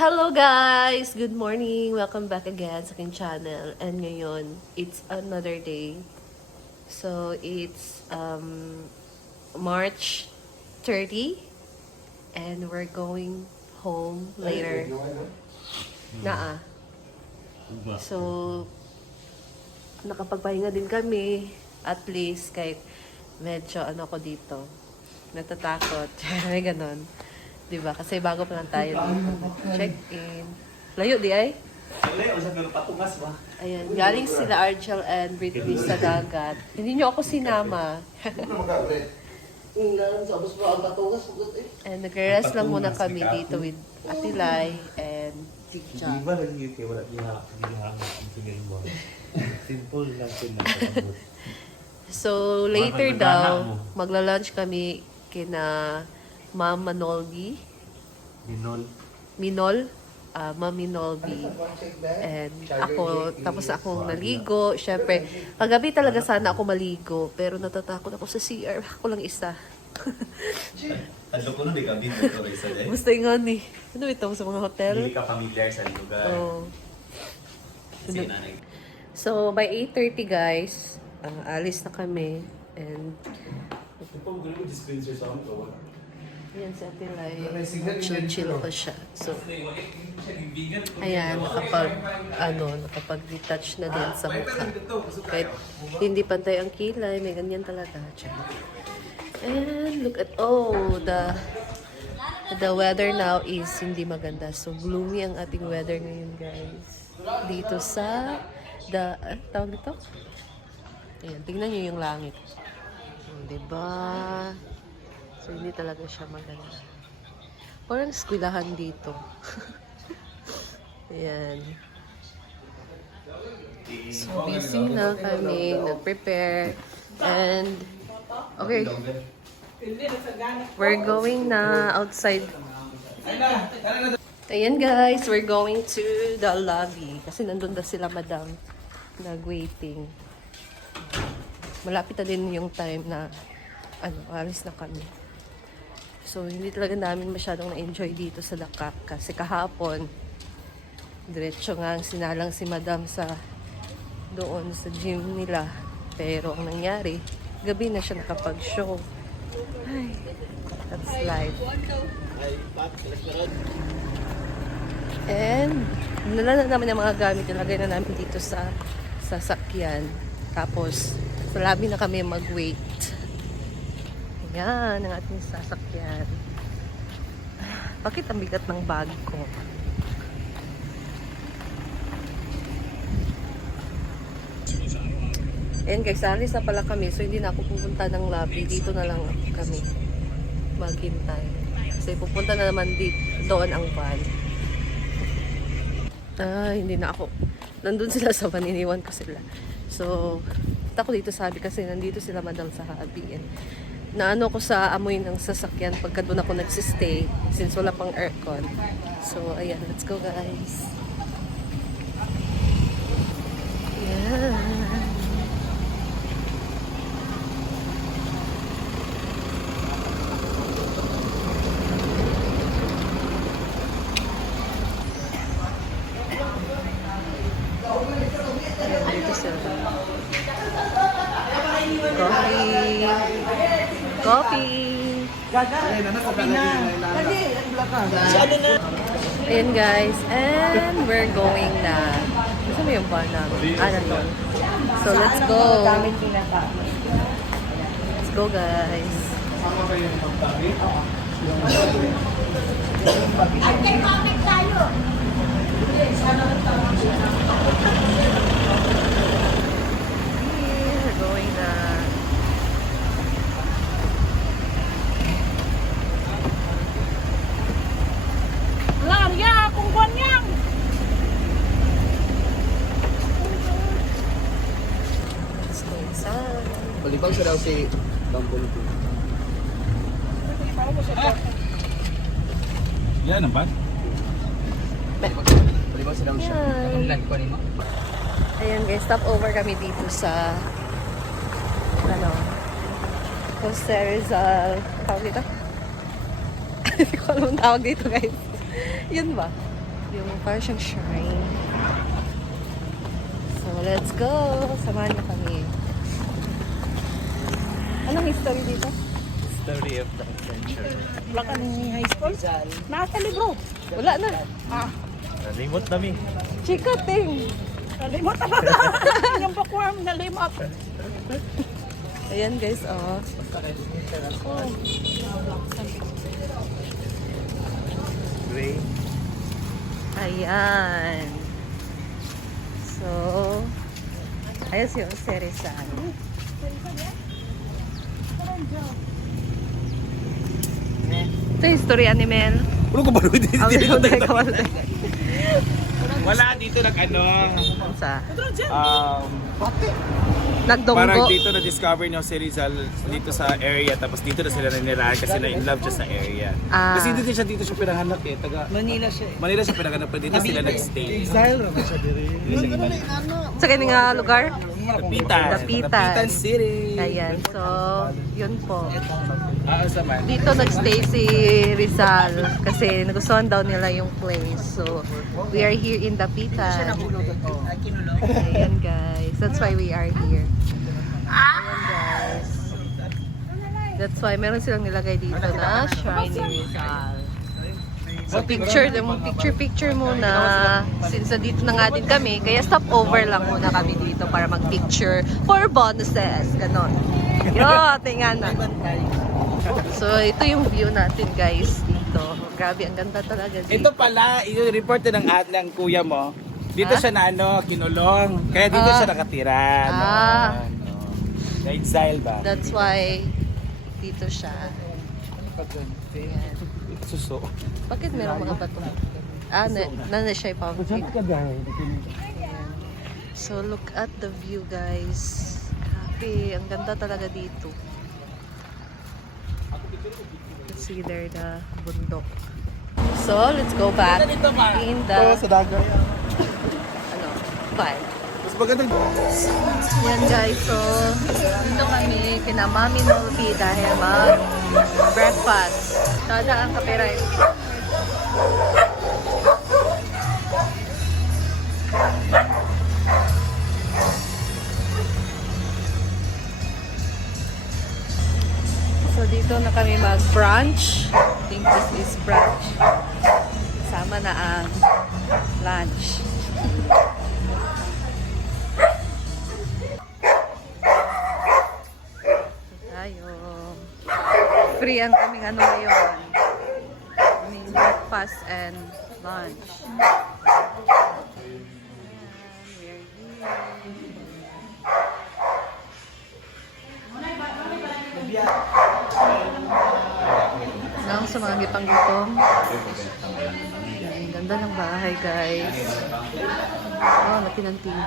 Hello guys! Good morning! Welcome back again sa aking channel. And ngayon, it's another day. So, it's March 30. And we're going home later. So, nakapagpahinga din kami. At least, kahit medyo ko dito. Natatakot. May ganon. Diba? Kasi bago pa lang tayo dito. Check-in. Layo di ay? Layo, sa pero patungas ba? Ayan. Galing sila Argel and Britney sa dagat. Hindi nyo ako sinama. And nag-rest lang muna kami dito with Atilay and Jigja. Di ba lagi kayo wala niya ang tingin mo? Simple lang sila. So, later daw, magla-lunch kami kina Ma'am Manolgi. Minol. Ma'am Minolgi. And ako, tapos akong naligo. Siyempre, kagabi talaga sana ako maligo. Pero natatakot ako sa CR. Ako lang isa. Ano ko nun, di ka bin ko isa dahil? Gusto nga ni. Ano ito sa mga hotel? Hindi ka familiar sa lugar. Oh. Kasi nanay. So, by 8:30 guys, alis na kami. And ayan si Ate Lai. Chill pa siya. So, ayan, nakapag-detach na din sa mukha. Kahit hindi pantay ang kilay, may ganyan talaga. And look at, the weather now is hindi maganda. So, gloomy ang ating weather ngayon, guys. Dito sa, tawag dito? Ayan, tingnan nyo yung langit. Diba? So, hindi talaga siya maganda. Parang eskwelahan dito. Ayan. So, busy na kami. Nag-prepare. And, okay. We're going na outside. Ayan guys, we're going to the lobby. Kasi nandun na sila madam. Nag-waiting. Malapit na din yung time na alis na kami. So, hindi talaga namin masyadong na-enjoy dito sa Dakak. Kasi kahapon, diretso nga ang sinalang si madam doon sa gym nila. Pero ang nangyari, gabi na siya nakapag-show. Ay, that's life. And, nalala naman yung mga gamit. Nilagay na namin dito sa sasakyan. Tapos, sa lobby na kami mag-wait. Ayan, ang ating sasakyan. Bakit ang bigat ng bag ko? Ayan guys, alis na pala kami. So, hindi na ako pupunta ng lobby. Dito na lang kami maghintay. Kasi pupunta na naman doon ang van. Hindi na ako. Nandun sila sa van, iniwan ko sila. So, punta ko dito sabi kasi nandito sila madam sa hobby. Naano ko sa amoy ng sasakyan pagka doon ako nagsistay since wala pang aircon. So, ayan. Let's go, guys. Ayan. Dito sila. Coffee! Ayan guys, and we're going na. Gusto mo yung van namin? Nandun. So let's go! Let's go guys! We're going na. Kung buwan yan. Let's go inside. Palibang sa daw si Bambol. Yan ang ba? Palibang sa daw siya. Yan. Vlog ko nimo. Ayan guys, stop over kami dito sa Jose Rizal. Tawag dito? Hindi ko alam ang tawag dito guys. Yun ba? Yung parang siyang shrine. So, let's go! Samahan na kami. Anong history dito? Story of the adventure. Wala ka ni high school? Nasa libro. Wala na. Nalimot namin. Chika, ting! Nalimot talaga. Yung bookworm, nalimot. Ayan guys, oh. Gray. Ayan. So, ayos yung Serizal. Ito yung storya ni Mel. Ano ka ba? Wala dito nag-ano, Sa parang nagdonggo. dito na-discover niyo si Rizal dito sa area, tapos dito na sila nanirahan kasi na-in-love siya sa area. Ah. Kasi dito siya pinanganak eh, Manila siya. Manila siya pinanganak, pero dito sila nag-stay. Exile naman siya diri. Sa kanyang lugar? Dapitan. Dapitan. City. Ayan. So, yun po. Sa man. Dito nagstay si Rizal kasi nagustuhan daw nila yung place. So, we are here in Dapitan. Ayan guys. That's why we are here. Ayan guys. That's why meron silang nilagay dito na shrine ni Rizal. So picture muna since dito na nga din kami, kaya stop over lang muna kami dito para mag-picture for bonuses, ganon. Yo, tingnan na. So ito yung view natin guys dito. Grabe, ang ganda talaga dito. Ito pala, i-report ng ng kuya mo. Dito siya na kinulong. Kaya dito siya nakatira. Na-exile ba? That's why dito siya. Ayan. Suso. Bakit meron mga bato? Na siya yung fountain. Ayan. So look at the view guys. Grabe, ang ganda talaga dito. Let's see there the bundok. So let's go back in the file. Mas maganda. Yan guys, so dito kami kina Mami Nolby dahil mag-breakfast. Tada ang kape rice. So dito na kami mag-brunch. I think this is brunch. Sama na ang lunch. Tayo. Free ang kaming ano ngayon. Kaming breakfast and lunch. Ayan, we're here. Nang sa mga gipang-gutom. Ang ganda ng bahay, guys. Oh, laki ng TV.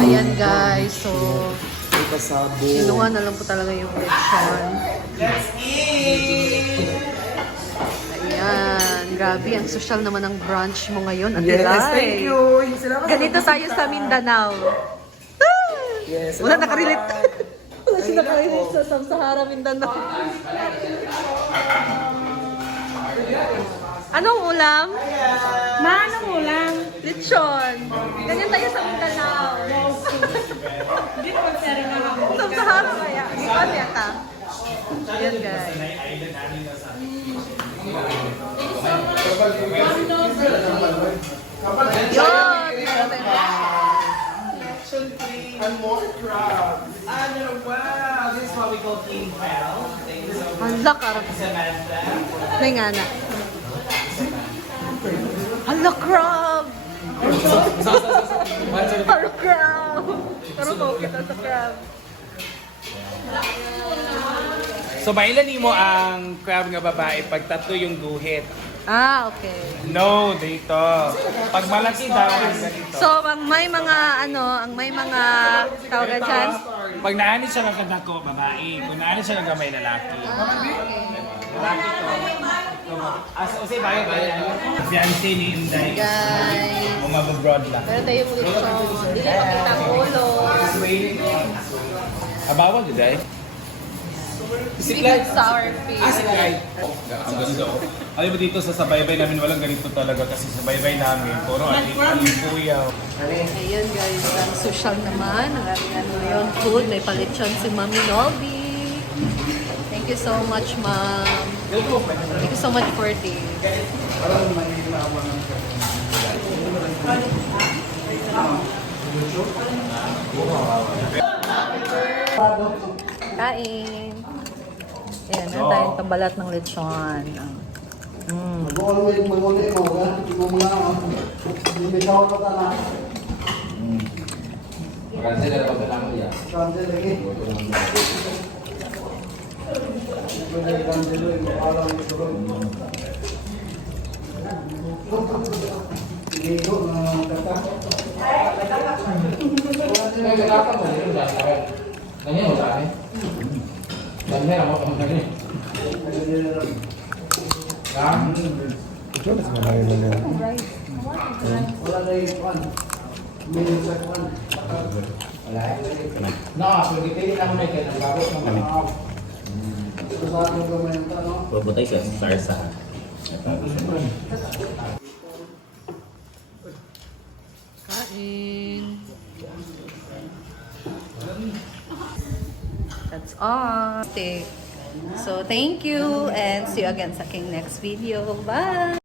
Ayan, guys. So, kinuha na lang po talaga yung lechon. Ayan. Grabe, ang social naman ang brunch mo ngayon. Ate Lai. Ganito tayo sa Mindanao. Wala nakarelate. Wala siya nakarelate sa Sub-Sahara Mindanao. Anong ulam? Manong ulang. Lechon. Ganyan tayo sa Mindanao. Hindi ko siya rin alam. Sub-Sahara kaya. Ipan yata. Yan guys. Yun! And more crabs. Wow, this is what we call king crab. Hala, karap. May nga na. Hala, crab! Hala, crab! Pero ko kita sa crab. So, mailan mo ang crab nga babae pag tatlo yung guhit? Ah, okay. No, dito. Pag malaki daw, ganito. So, ang may mga, ang may mga tawagan dyan? Pag naanit siya ng kadako, babae. Kung naanit siya ng gamay, lalaki. Lalaki to. Kasi bayo. Fiancé ni Inday. Guys. Mga abroad lang. Pero tayo po ito. Hindi na makita ang ulo. Bawal, Inday. Si Clyde. Sour fish. Si Clyde. Ang ganda ko. Alam mo dito sa sabaybay namin walang ganito talaga kasi sa sabaybay namin puro alipuyaw. Ayun guys, ang social naman. Ang ano yun, food. May palitsyon si Mami Novi. Thank you so much, Ma'am. Thank you so much for this. Kain. Ayan, meron tayong tabalat ng lechon. Kasi dala pa lang niya. Babutay sa sarsa. Kain. That's all. So, thank you and see you again sa aking next video. Bye!